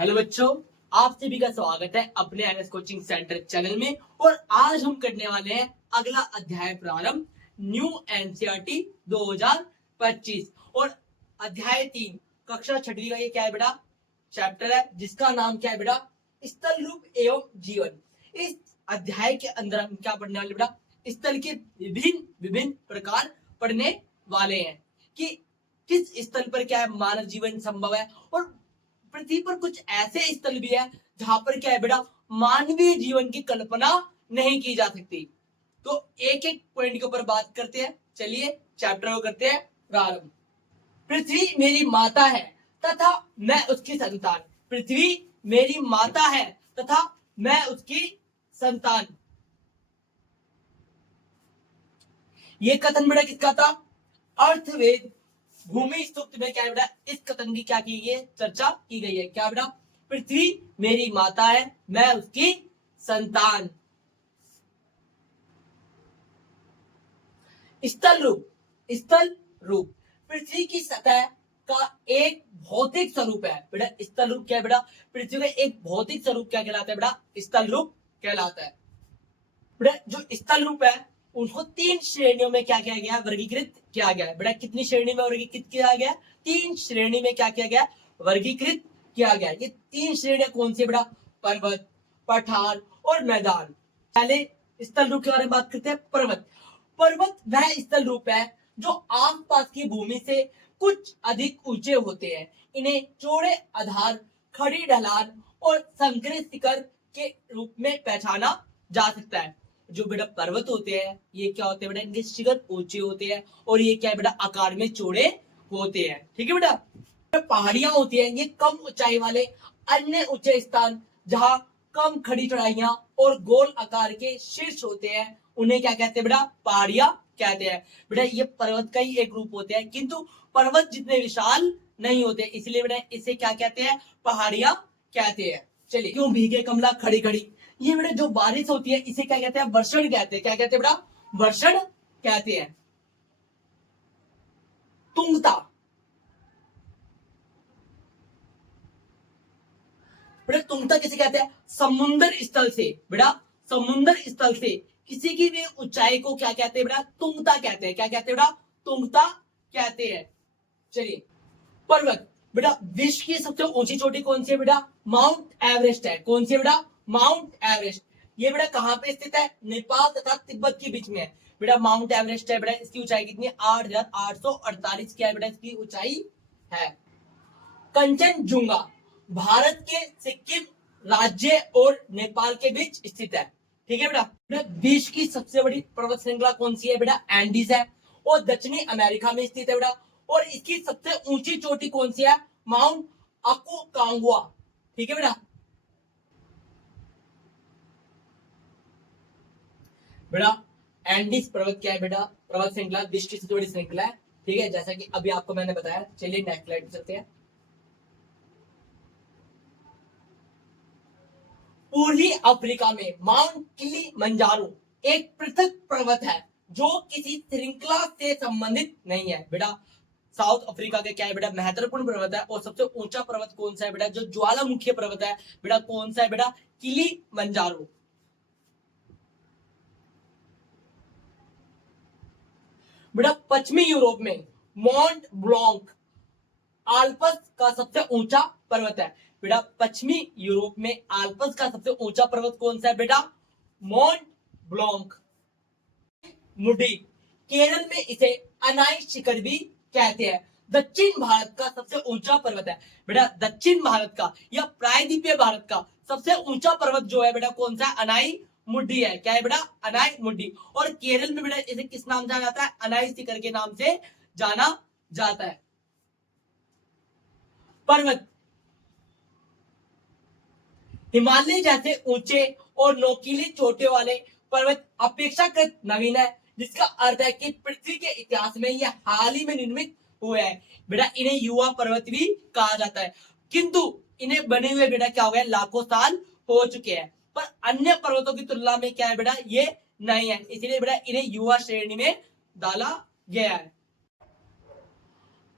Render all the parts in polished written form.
Hello बच्चों, आप सभी का स्वागत है अपने एनएस कोचिंग सेंटर चैनल में। और आज हम करने वाले हैं अगला अध्याय प्रारंभ, न्यू एनसीईआरटी 2025 और अध्याय 3 कक्षा छठी का ये क्या है बेटा, चैप्टर है जिसका नाम क्या है बेटा, स्थल रूप एवं जीवन। इस अध्याय के अंदर हम क्या पढ़ने वाले बेटा, स्थल के विभिन्न विभिन्न प्रकार पढ़ने वाले हैं कि किस स्थल पर क्या है मानव जीवन संभव है, और पृथ्वी पर कुछ ऐसे स्थल भी है जहां पर क्या है बेटा, मानवीय जीवन की कल्पना नहीं की जा सकती। तो एक एक पॉइंट के ऊपर बात करते हैं। चलिए चैप्टर को करते हैं प्रारंभ। पृथ्वी मेरी माता है तथा मैं उसकी संतान। पृथ्वी मेरी माता है तथा मैं उसकी संतान। ये कथन बेटा किसका था? अर्थवेद भूमि सूक्त में क्या है बेटा, इस कथन की क्या की गई है, चर्चा की गई है। क्या बेटा, पृथ्वी मेरी माता है, मैं उसकी संतान। स्थल रूप, स्थल रूप पृथ्वी की सतह का एक भौतिक स्वरूप है बेटा। स्थल रूप क्या है बेटा, पृथ्वी का एक भौतिक स्वरूप क्या कहलाता है बेटा, स्थल रूप कहलाता है बेटा। जो स्थल रूप है उसको तीन श्रेणियों में क्या किया गया, वर्गीकृत किया गया है बेटा। कितनी श्रेणी में वर्गीकृत किया गया? तीन श्रेणी में क्या किया गया, वर्गीकृत किया गया। ये तीन श्रेणियां कौन सी बेटा? पर्वत, पठार और मैदान। पहले स्थल रूप के बारे में बात करते हैं। पर्वत, पर्वत वह स्थल रूप है जो आसपास की भूमि से कुछ अधिक ऊंचे होते हैं। इन्हें चौड़े आधार, खड़ी ढलान और संकरित शिखर के रूप में पहचाना जा सकता है। जो बेटा पर्वत होते हैं ये क्या होते हैं बेटा, इनके शिखर ऊंचे होते हैं और ये क्या है बेटा, आकार में चौड़े होते हैं। ठीक है बेटा। पहाड़ियां होती हैं ये कम ऊंचाई वाले अन्य ऊंचे स्थान जहां कम खड़ी चढ़ाइयां और गोल आकार के शीर्ष होते हैं, उन्हें क्या कहते हैं बेटा, पहाड़ियां कहते हैं बेटा। ये पर्वत का ही एक रूप होते हैं, किंतु पर्वत जितने विशाल नहीं होते, इसलिए बेटा इसे क्या कहते हैं, पहाड़ियां कहते हैं। चलिए, क्यों भीगे कमला खड़ी खड़ी, ये बेटा जो बारिश होती है इसे क्या कहते हैं, वर्षण कहते हैं। क्या कहते हैं बेटा, वर्षण कहते हैं। तुंगता, बेटा तुंगता किसे कहते हैं, समुद्र स्थल से बेटा, समुद्र स्थल से किसी की भी ऊंचाई को क्या कहते हैं बेटा, तुंगता कहते हैं। क्या कहते हैं बेटा, तुंगता कहते हैं। चलिए, पर्वत बेटा, विश्व की सबसे ऊंची चोटी कौन सी है बेटा, माउंट एवरेस्ट है। कौन सी है बेटा, माउंट एवरेस्ट। ये बेटा कहां पे स्थित है, नेपाल तथा तिब्बत के बीच में है बेटा। माउंट एवरेस्ट है बेटा, इसकी ऊंचाई कितनी है, 8,848 क्या है बेटा, इसकी ऊंचाई है। कंचनजुंगा भारत के सिक्किम राज्य और नेपाल के बीच स्थित है। ठीक है बेटा। विश्व की सबसे बड़ी पर्वत श्रृंखला कौन सी है बेटा, एंडीज है और दक्षिणी अमेरिका में स्थित है बेटा। और इसकी सबसे ऊंची चोटी कौन सी है, माउंट अकोकांगुआ। ठीक है बेटा। बेटा एंडीज पर्वत क्या है बेटा, पर्वत श्रृंखला विश्व की सबसे बड़ी श्रृंखला है। ठीक है, जैसा कि अभी आपको मैंने बताया। चलिए नेक्स्ट स्लाइड पे चलते हैं। पूर्वी अफ्रीका में माउंट किलिमंजारो एक पृथक पर्वत है जो किसी श्रृंखला से संबंधित नहीं है बेटा। साउथ अफ्रीका के क्या है बेटा, महत्वपूर्ण पर्वत है। और सबसे ऊंचा पर्वत कौन सा है बेटा, जो ज्वालामुखी पर्वत है बेटा, कौन सा है बेटा, किलिमंजारो। बेटा पश्चिमी यूरोप में मॉन्ट ब्लॉन्क आल्प्स का सबसे ऊंचा पर्वत है बेटा। पश्चिमी यूरोप में आल्प्स का सबसे ऊंचा पर्वत कौन सा है बेटा, मॉन्ट ब्लॉन्क। मुडी, केरल में इसे अनाई शिखर भी कहते हैं। दक्षिण भारत का सबसे ऊंचा पर्वत है बेटा, दक्षिण भारत का या प्रायद्वीपीय भारत का सबसे ऊंचा पर्वत जो है बेटा, कौन सा है, अनाई मुड्डी है। क्या है बेटा, अनाई मुड्डी। और केरल में बेटा इसे किस नाम जाना जाता है, अनाई शिखर के नाम से जाना जाता है। पर्वत, हिमालय जैसे ऊंचे और नोकीली चोटियों वाले पर्वत अपेक्षाकृत नवीन है, जिसका अर्थ है कि पृथ्वी के इतिहास में यह हाल ही में निर्मित हुए हैं बेटा। इन्हें युवा पर्वत भी कहा जाता है, किंतु इन्हें बने हुए बेटा क्या हो गए, लाखों साल हो चुके हैं। पर अन्य पर्वतों की तुलना में क्या है बेटा, ये नहीं है, इसलिए बेटा इन्हें युवा श्रेणी में डाला गया है।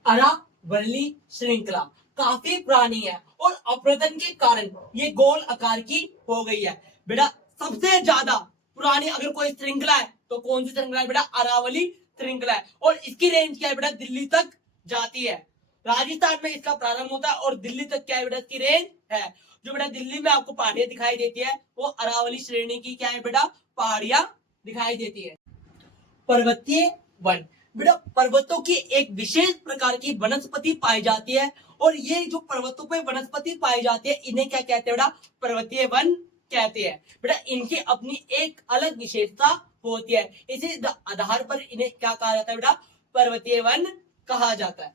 अरावली श्रृंखला काफी पुरानी है और अपरदन के कारण ये गोल आकार की हो गई है। बेटा सबसे ज्यादा पुरानी अगर कोई श्रृंखला है तो कौन सी श्रृंखला है बेटा? अरावली श्रृंखला है। और इसकी रेंज क्या है बेटा? दिल्ली तक जाती है। राजस्थान में इसका प्रारंभ होता है और दिल्ली तक क्या है बेटा? इसकी रेंज है। जो बेटा दिल्ली में आपको पहाड़ियां दिखाई देती है वो अरावली श्रेणी की क्या है बेटा? पहाड़ियां दिखाई देती है। पर्वतीय वन, बेटा पर्वतों की एक विशेष प्रकार की वनस्पति पाई जाती है और ये जो पर्वतों पे वनस्पति पाई जाती है इन्हें क्या कहते हैं बेटा? पर्वतीय वन कहते हैं। बेटा इनकी अपनी एक अलग विशेषता होती है, इसी आधार पर इन्हें क्या कहा जाता है बेटा? पर्वतीय वन कहा जाता है।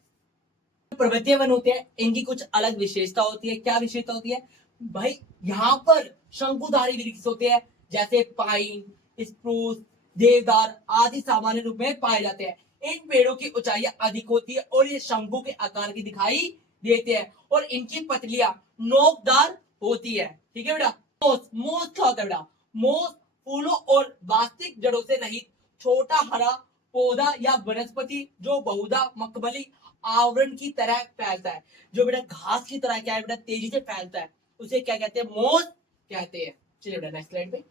पर्वतीय वन होते हैं इनकी कुछ अलग विशेषता होती है। क्या विशेषता होती है भाई? यहाँ पर शंकुधारी वृक्ष होते हैं जैसे पाइन, स्प्रूस, देवदार आदि सामान्य रूप में पाए जाते हैं। इन पेड़ों की ऊंचाई अधिक होती है और ये शंकु के आकार की दिखाई देते हैं और इनकी पतलियां नोकदार होती है। ठीक है बेटा। मोस क्या होता है बेटा? मोस फूलों और वास्तविक जड़ों से रहित छोटा हरा पौधा या वनस्पति जो बहुधा मकबली आवरण की तरह फैलता है। जो बेटा घास की तरह क्या है बेटा? तेजी से फैलता है, उसे क्या कहते हैं? मोस कहते हैं। चलिए बेटा नेक्स्ट स्लाइड पे।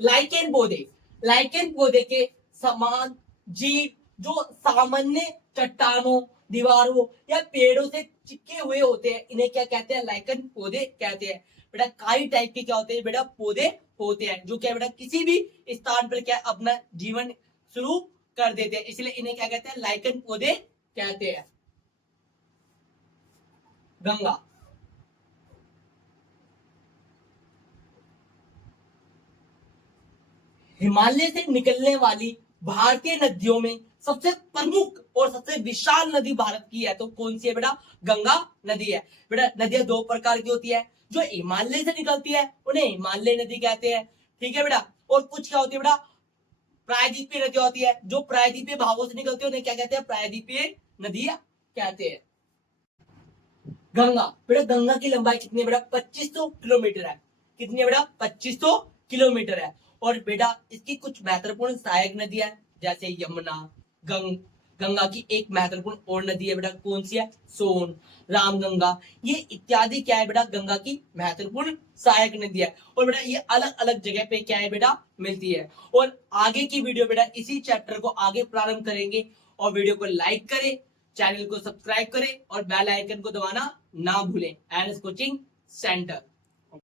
लाइकेन पौधे, लाइकेन पौधे के समान जीव जो सामान्य चट्टानों, दीवारों या पेड़ों से चिपके हुए होते हैं इन्हें क्या कहते हैं? लाइकेन पौधे कहते हैं। बेटा कई टाइप के क्या होते हैं बेटा? पौधे होते हैं जो क्या बेटा किसी भी स्थान पर क्या अपना जीवन शुरू कर देते हैं, इसलिए इन्हें क्या कहते हैं? लाइकेन पौधे कहते हैं। गंगा, हिमालय से निकलने वाली भारतीय नदियों में सबसे प्रमुख और सबसे विशाल नदी भारत की है तो कौन सी है बेटा? गंगा नदी है। बेटा नदियां दो प्रकार की होती है, जो हिमालय से निकलती है उन्हें हिमालय नदी कहते हैं। ठीक है बेटा। और कुछ क्या होती है बेटा? प्रायद्वीपीय नदियां होती है, जो प्रायद्वीपीय भागों से निकलती है उन्हें क्या कहते हैं? प्रायद्वीपीय नदियां कहते हैं। गंगा, बेटा गंगा की लंबाई कितनी है बेटा? 2500 किलोमीटर है। कितनी है बेटा? 2500 किलोमीटर है। और बेटा इसकी कुछ महत्वपूर्ण सहायक नदियां जैसे यमुना, गंगा की एक महत्वपूर्ण और नदी है बेटा, कौन सी है? सोन, रामगंगा, ये इत्यादि क्या है बेटा? गंगा की महत्वपूर्ण सहायक नदी है। और बेटा ये अलग अलग जगह पे क्या है बेटा? मिलती है। और आगे की वीडियो बेटा इसी चैप्टर को आगे प्रारंभ करेंगे। और वीडियो को लाइक करें, चैनल को सब्सक्राइब करें और बेल आइकन को दबाना ना भूलें। NS coaching centre.